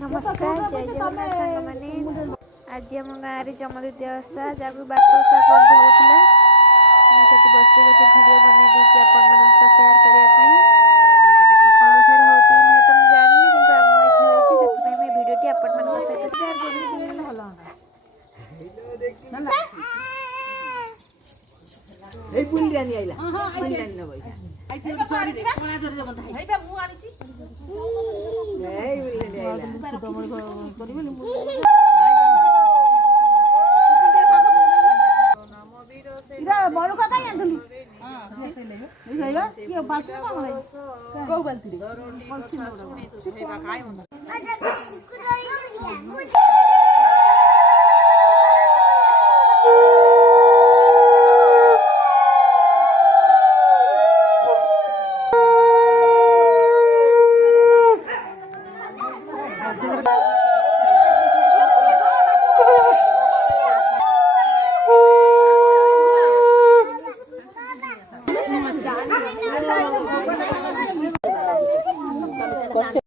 नमस्कार जय जगन्नाथ सांग मैंने आज आम गाँव में जमदूती ओषा जहाँ भी बाट ओषा होता मुझे बस गोटे भिड बन देती सेयार करने आपण साइड हो ना तो मुझे जानी कि आम ये होती भिडियो आपण सहित सेयार